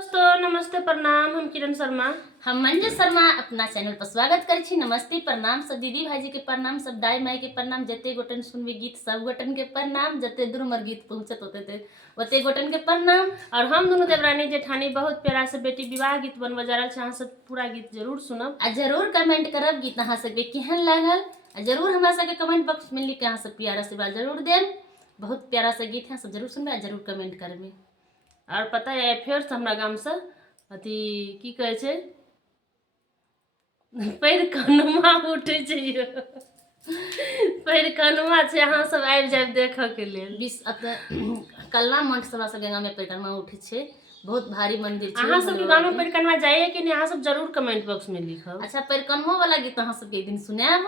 दोस्तों, नमस्ते प्रणाम। हम किरण शर्मा, हम मंजू शर्मा अपना चैनल पर स्वागत करै छी। नमस्ते प्रणाम सब दीदी भाईजी के प्रणाम, सब दाई माई के प्रणाम, जते गोटन सुनबे गीत सब गोटन के प्रणाम, जते दूर हमर गीत पहुंचत ओते गोटन के प्रणाम। और हम दोनों देवरानी जेठानी बहुत प्यारा से बेटी विवाह गीत बनबे जा रहल छै। अहाँ सब पूरा गीत जरूर सुनब आ जरूर कमेंट करब गीत अहाँ सबके केहन लागल। आ जरूर हमरा सबके कमेंट बॉक्स में लिख के अहाँ सब प्यारा से बात जरूर देब। बहुत प्यारा सा गीत है, सब जरूर सुनबे आ जरूर कमेंट करबे। और पता है फेर से हमरा गाम से अथी की कहै छै पैर कनुमा उठे छै यो। पैर कनुमा छै, अहाँ सब आबि जाब देखऽ के लेल। कल्ला मंच से हमरा सबके गाँव में परिक्रमा उठे छै, बहुत भारी मंदिर छै। अहाँ सबके गाँव में परिक्रमा जाइए कि नहीं, अहाँ सब जरूर कमेंट बॉक्स में लिखब। अच्छा, परिक्रमा वाला गीत अहाँ सबके एक दिन सुनाब।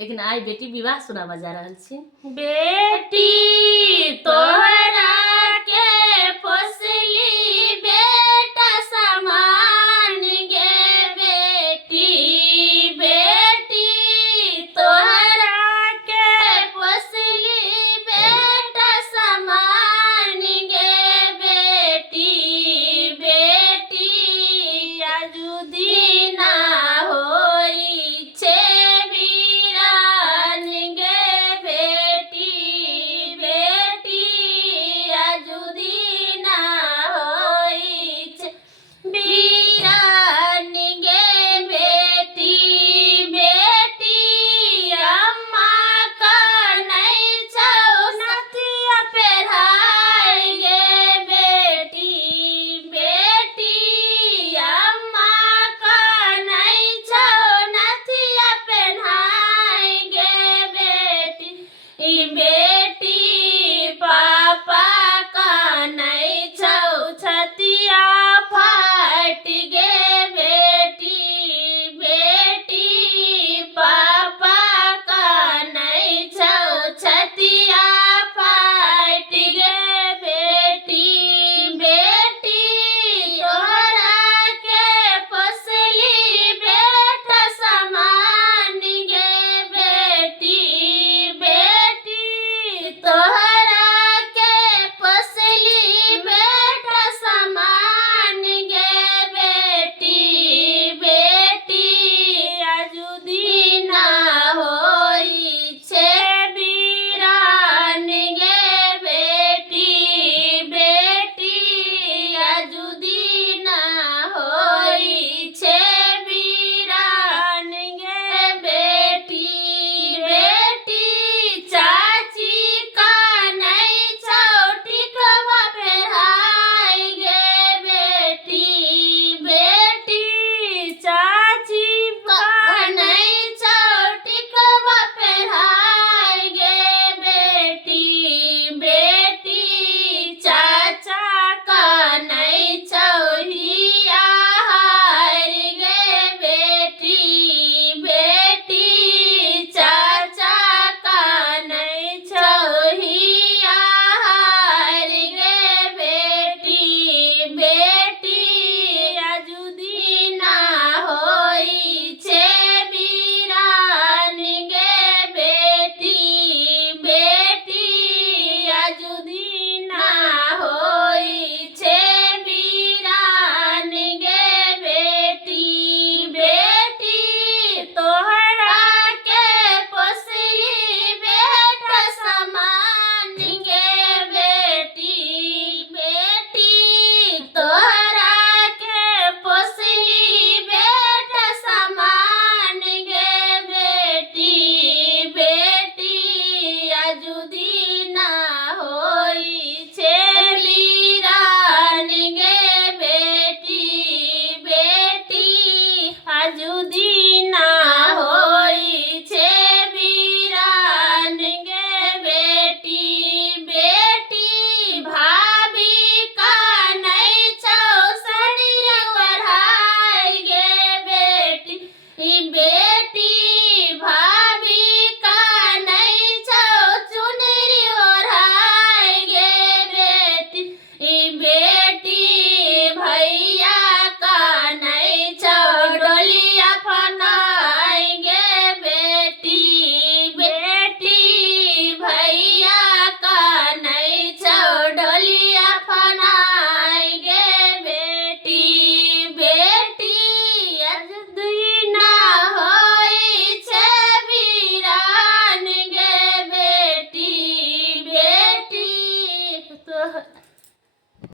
लेकिन आई बेटी विवाह सुनाबा जा रहल छी। बेटी तोहर